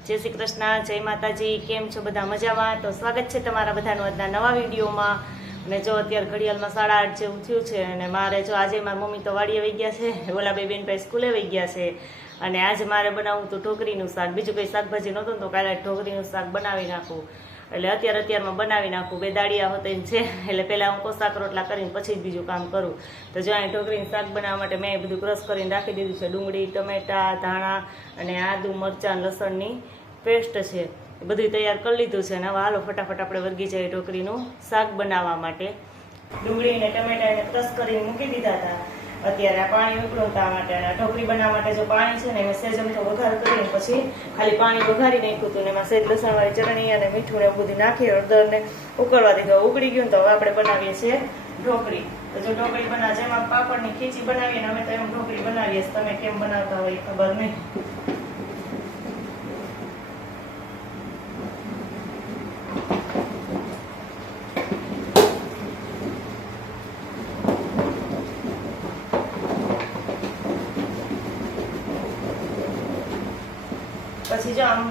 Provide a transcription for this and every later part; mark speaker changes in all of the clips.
Speaker 1: જય શ્રી કૃષ્ણ, જય માતાજી, કેમ છો બધા મજામાં? તો સ્વાગત છે તમારા બધાનું આજના નવા વિડીયોમાં. અને જો અત્યારે ઘડિયાળમાં સાડા આઠ જેવું થયું છે, અને મારે જો આજે મારી મમ્મી તો વાડીએ વહી ગયા છે ઓલા બે બેન ભાઈ સ્કૂલે વહી ગયા છે, અને આજે મારે બનાવવું તો ઢોકરીનું શાક. બીજું કંઈ શાકભાજી નહોતું તો કાલે ઢોકરીનું શાક બનાવી નાખું. એટલે અત્યારે અત્યારમાં બનાવી નાખું. બે દાડિયા હોત છે. એટલે પહેલાં હું શાક રોટલા કરીને પછી જ બીજું કામ કરું. તો જો અહીં ઢોકરીનું શાક બનાવવા માટે મેં બધું ક્રશ કરીને રાખી દીધું છે. ડુંગળી, ટમેટા, ધાણા અને આદુ, મરચાં, લસણની પેસ્ટ છે. એ બધું તૈયાર કરી લીધું છે. અને હવે હાલો ફટાફટ આપણે વર્ગી જાય ઢોકરીનું શાક બનાવવા માટે. ડુંગળી અને ટમેટા એને ક્રશ કરીને મૂકી દીધા હતા. અત્યારે પાણી ઉકળતા માટે અને ઢોકળી બનાવવા માટે જો પાણી છે ને એમાં સેજ અમથો વઘાર કરીને પછી ખાલી પાણી વઘારી નાખ્યું હતું ને, એમાં સેજ, લસણવાળી ચટણી અને મીઠું ને એવું બધું નાખી હળદરને ઉકળવા દીધો. ઉકળી ગયું તો હવે આપણે બનાવીએ છીએ ઢોકળી. તો જો ઢોકળી બનાવે જેમાં પાપડની ખીચી બનાવીએ ને, અમે તો એમ ઢોકળી બનાવીએ તમે કેમ બનાવતા હોય ખબર નહીં. પછી જો આમ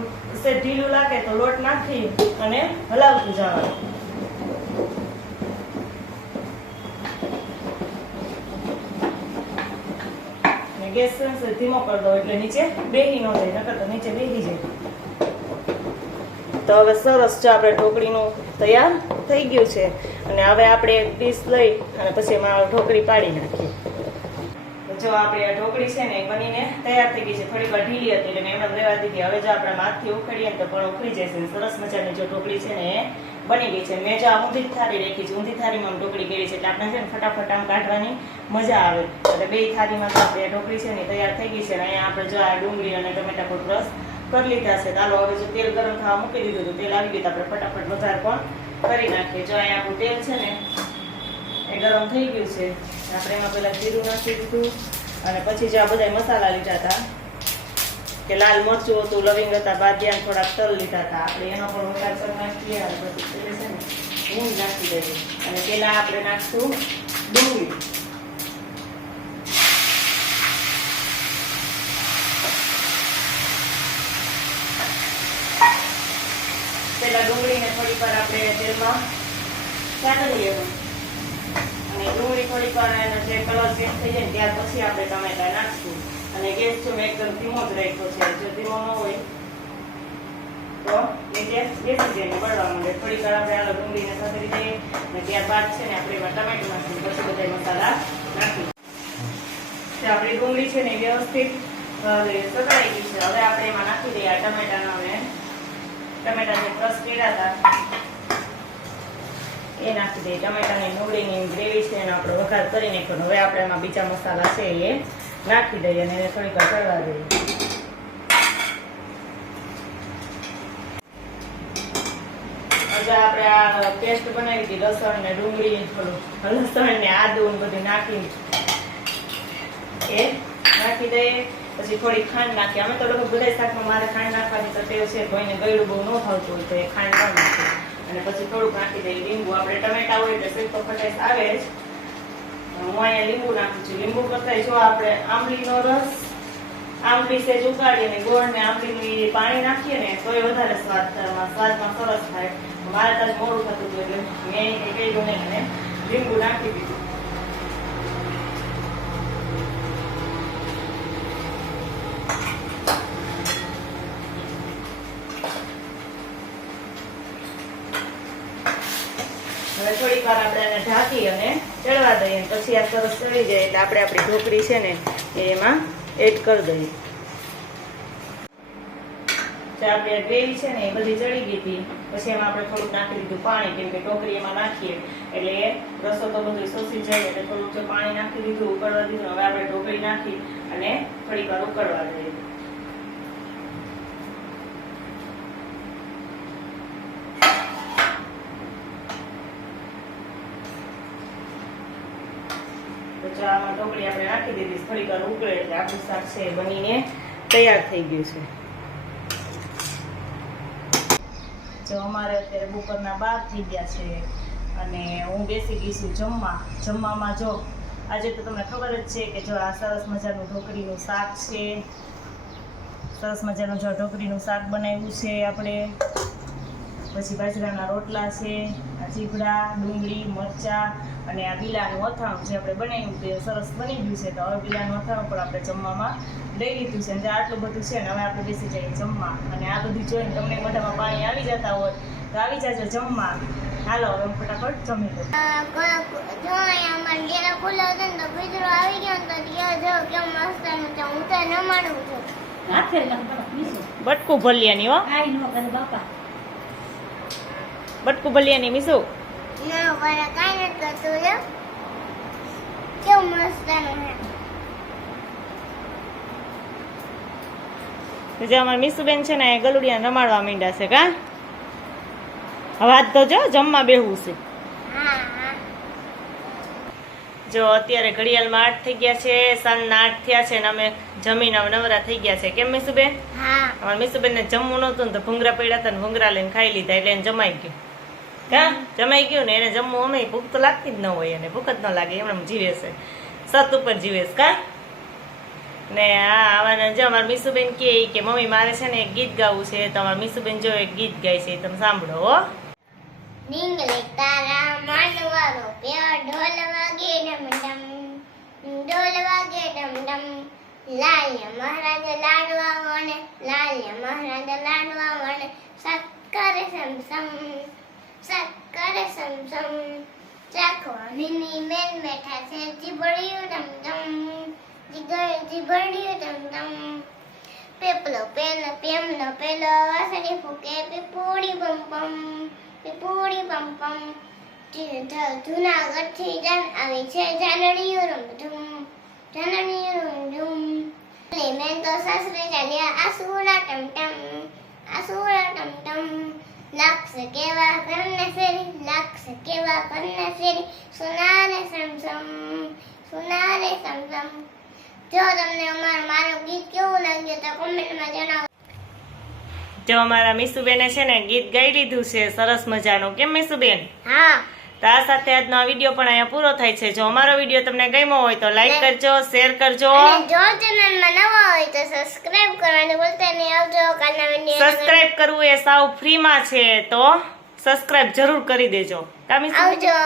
Speaker 1: સે ઢીલું લાગે તો લોટ નાખી અને હલાવતું જવાનું. ગેસ ધીમો કરી દો એટલે નીચે બેહી ન જાય, નકર તો નીચે બેહી જાય. તો હવે સરસ છે આપણે ઢોકળીનું તૈયાર થઈ ગયું છે. અને હવે આપણે એક ડીશ લઈ અને પછી એમાં ઢોકળી પાડી નાખીએ. જો આપણે આ ઢોકળી છે ને એ બનીને તૈયાર થઈ ગઈ છે. થોડીક વાર ઢીલી હતી એટલે મેં એમ જ રહેવા દીધી. હવે જો આપણે હાથથી ઉખડીએ તો પણ ઉખડી જશે સરસ મજાની જો ઢોકળી છે ને એ બની ગઈ છે. મેં જો આ ઊંધી થાળી રાખી છે. ઊંધી થાળીમાં ઢોકળી કરી છે એટલે આપણે છે ને ફટાફટ આમ કાઢવાની મજા આવે. એટલે બે થાળીમાં તો આપણે ઢોકળી છે ને તૈયાર થઈ ગઈ છે અને અહીંયા આપણે જો આ ડુંગળી અને ટમેટા પર રસ કરી લીધા છે. ચાલો હવે જો તેલ ગરમ થવા મૂકી દીધું તો તેલ આવી ગયું આપણે ફટાફટ વધારે પણ કરી નાખીએ. જો અહીંયા આપણું તેલ છે ને એ ગરમ થઈ ગયું છે. આપણે એમાં પેલા જીરું નાખી દીધું અને પછી જે આ બધા મસાલા લીધા હતા, કે લાલ મરચું હતું, લવિંગ હતા બાદિયા થોડાક તલ લીધા હતા. આપણે એનો પણ વઘાર કરી નાખીએ પછી પેલે છે ને ઊંઘ નાખી દઈએ. અને પેલા આપણે નાખશું ડુંગળી. પેલા ડુંગળીને થોડી વાર આપણે તેલમાં સાતળી લેવું અને ડુંગળી થોડીક વાર એનો જે કલર ચેન્જ થઈ જાય ત્યાર પછી આપણે ટમેટા નાખશું. અને ગેસ છે મેં એકદમ ધીમો જ રાખ્યો છે. જો ધીમો ન હોય, તો નીચે બેસી જાય બળવા માંડે. થોડીક વાર આપણે આલો ડુંગળીને સાથે દઈએ અને ત્યારબાદ છે ને આપણે એમાં ટમેટું નાખીએ પછી બધા મસાલા નાખીએ તો આપણી ડુંગળી છે ને વ્યવસ્થિત સતળાઈ ગઈ છે. હવે આપણે એમાં નાખી દઈએ આ ટમેટાના અમે. ટમેટા જે ક્રશ કર્યા હતા. એ નાખી દઈએ ટમેટાની ગ્રેવી છે એનો આપણે વઘાર કરી નાખ્યો. હવે આપણે એમાં બીજા મસાલા છે એ નાખી દઈએ અને એને થોડીક ચડવા દઈએ. આપણે આ પેસ્ટ બનાવી હતી, લસણ ને ડુંગળી થોડું. લસણ ને આદુ બધું નાખી એ નાખી દઈએ. પછી થોડી ખાંડ નાખી. અમે તો લગભગ બધા શાકમાં મારે ખાંડ નાખવાની તો ટેવ છે કોઈને ગળ્યું બહુ ન ભાવતું હોય તો એ ખાંડ ન નાખે અને પછી થોડુંક નાખી દઈએ. લીંબુ, આપણે ટમેટા હોય એટલે સેજ તો આવે જ. હું અહીંયા લીંબુ નાખું છું. લીંબુ કરતા જો આપણે આંબલીનો રસ આંબલી સેજ ઉકાળી ગોળ ને આંબલીનું પાણી નાખીએ ને તો એ વધારે સ્વાદ સ્વાદમાં સરસ થાય. મારે ત્યાં મોડું થતું હતું એટલે મેં કહ્યું ને લીંબુ નાખી દીધું. હવે થોડીક વાર આપણે એને ઢાંકી અને ચડવા દઈએ. પછી આ સરસ ચડી જાય એટલે આપણે આપણી ઢોકળી છે ને એમાં એડ કરી દઈએ. આપણે ગ્રેવી છે ને એ બધી ચડી ગઈ હતી. પછી એમાં આપણે થોડુંક નાખી દીધું પાણી, કેમ કે ટોકરી એમાં નાખીએ. એટલે રસો તો બધું શોષી જાય, એટલે થોડુંક પાણી નાખી દીધું, ઉકળવા દીધું, હવે આપણે ઢોકળી નાખી અને થોડીક વાર ઉકળવા દઈએ. આમાં ઢોકળી આપણે નાખી દીધી. થોડીક વાર ઉકળે એટલે આપણું શાક છે બનીને તૈયાર થઈ ગયું છે. જો અમારે અત્યારે બપોરના બાર થઈ ગયા છે અને હું બેસી ગઈ છું જમવા. જમવામાં જો આજે તો તમને ખબર જ છે કે જો આ સરસ મજાનું ઢોકળીનું શાક છે. સરસ મજાનું જો ઢોકળીનું શાક બનાવ્યું છે આપણે. પછી બાજરાના રોટલા છે. ચીભડા ડુંગળી મરચાં અને આ બીલાનું અથાણું જે આપણે બનાવ્યું તે સરસ બની ગયું છે. તો હવે બીલાનું અથાણું પણ આપણે જમવામાં લઈ લીધું છે. અને આટલું બધું છે ને હવે આપણે બેસી જઈએ જમવા. અને આ બધું જોઈને તમને મોઢામાં પાણી આવી જતા હોય તો આવી જાજો જમવા. હાલો હવે હું ફટાફટ જમી લઉં. બટકું ભલિયાની હો. બટકું ભલિયાની મીસું
Speaker 2: ના બરા કાંઈ નથી કરતું લો કેવું મસ્ત એનું
Speaker 1: જે અમારા મીસુબેન છે ને ગલુડિયા રમાડવા માંડ્યા છે કા? હવે આજ તો જો જમવા બેહવું છે. જો અત્યારે ઘડિયાળમાં આઠ થઈ ગયા છે સાંજના આઠ થયા છે ને અમે જમીને નવરા થઈ ગયા છે. કેમ મીસુબેન?
Speaker 2: હા.
Speaker 1: મિસુબેન ને જમવું નહોતું ને તો ભૂંગરા પડ્યા હતા ને ભૂંગરા લઈને ખાઈ લીધા એટલે જમાઈ ગયું. જમાઈ ગયું ને, એને જમવું અમે ભૂખ તો લાગતી જ ન હોય એને ભૂખ જ ન લાગે એમ જીવે છે. સત ઉપર જીવે છે, કા? ને આ આવાના જો અમારા મીસુબેન કહે કે, મમ્મી, મારે છે ને એક ગીત ગાવું છે, તો અમારા મીસુબેન જો એક ગીત ગાય છે તમે સાંભળો, હો.
Speaker 2: નીંગલે તારા માનવાનો પ્યાર ઢોલ વાગે ડમ ડમ, ઢોલ વાગે ડમ ડમ. લાલ્ય મહારાજ લાડવા વણે લાલ્ય મહારાજ લાડવા વણે સત્કરે સમ સમ સત્કરે સમ સમ ચાખવાની મેલ બેઠા છે જીબડિયું ડમ જીગર જીબડિયું ડમ પેપલો પેલ, પેમલો પેલો, વાસળી ફૂકે પીપોડી બમ બમ પીપોડી બમ જૂનાગઢથી જુનાગઢ જાન આવી છે જાનડીયું રમધૂમ જાનડીયું રમધૂમ મેં તો સાસરે ચાલ્યા આસુરા ટમટમ ટમ આસુરા ટમ ટમ લાક્ષ કેવા કરને શેરી લાક્ષ કેવા કરને શેરી સુનારે સમસમ સુનારે સમસમ જો તમને અમારું મારું ગીત કેવું લાગ્યું તો કોમેન્ટમાં જણાવો
Speaker 1: જો અમારા મીસુબેને છે ને ગીત ગાઈ લીધું છે સરસ મજાનું. કેમ મીસુબેન?
Speaker 2: હા
Speaker 1: તો આ સાથે આજનો વીડિયો પણ અહીંયા પૂરો થાય છે. જો અમારો વીડિયો તમને ગમ્યો હોય તો લાઈક કરજો શેર કરજો.
Speaker 2: જો ચેનલમાં નવા હોય તો સબસ્ક્રાઇબ કરવાનું ભૂલતા નહીં. આવજો કાલના વીડિયો
Speaker 1: સબસ્ક્રાઇબ કરવું એ સાવ ફ્રીમાં છે તો સબસ્ક્રાઇબ જરૂર કરી દેજો.
Speaker 2: આવજો.